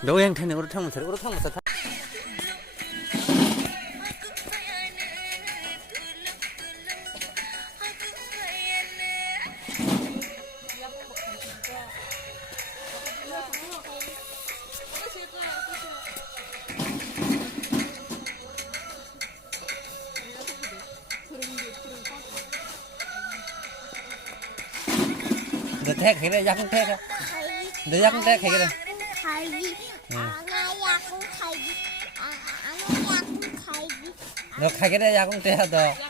너 yang 타네 오르탕 못해 오르탕 못해 너 택 그래 약국 택 너 약국 택 그래 갈비. 아가 야구 갈비. 아가 야구 갈비. 너 가게래 약국 택 너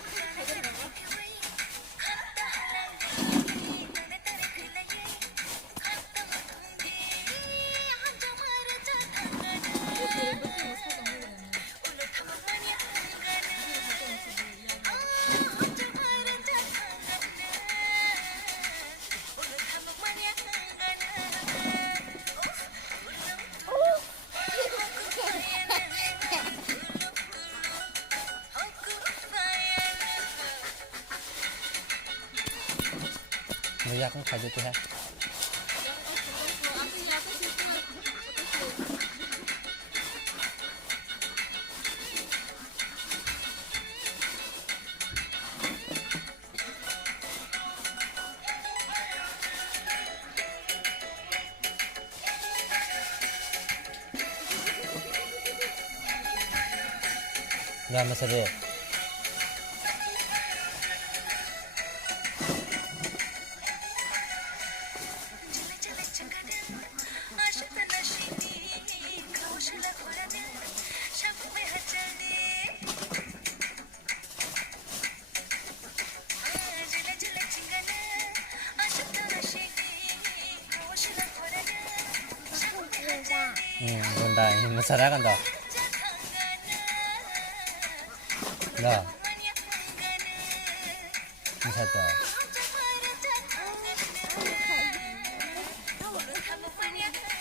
너 약국 가게 택 나 마사래 뭔다 뭐 살아간다 나 무사다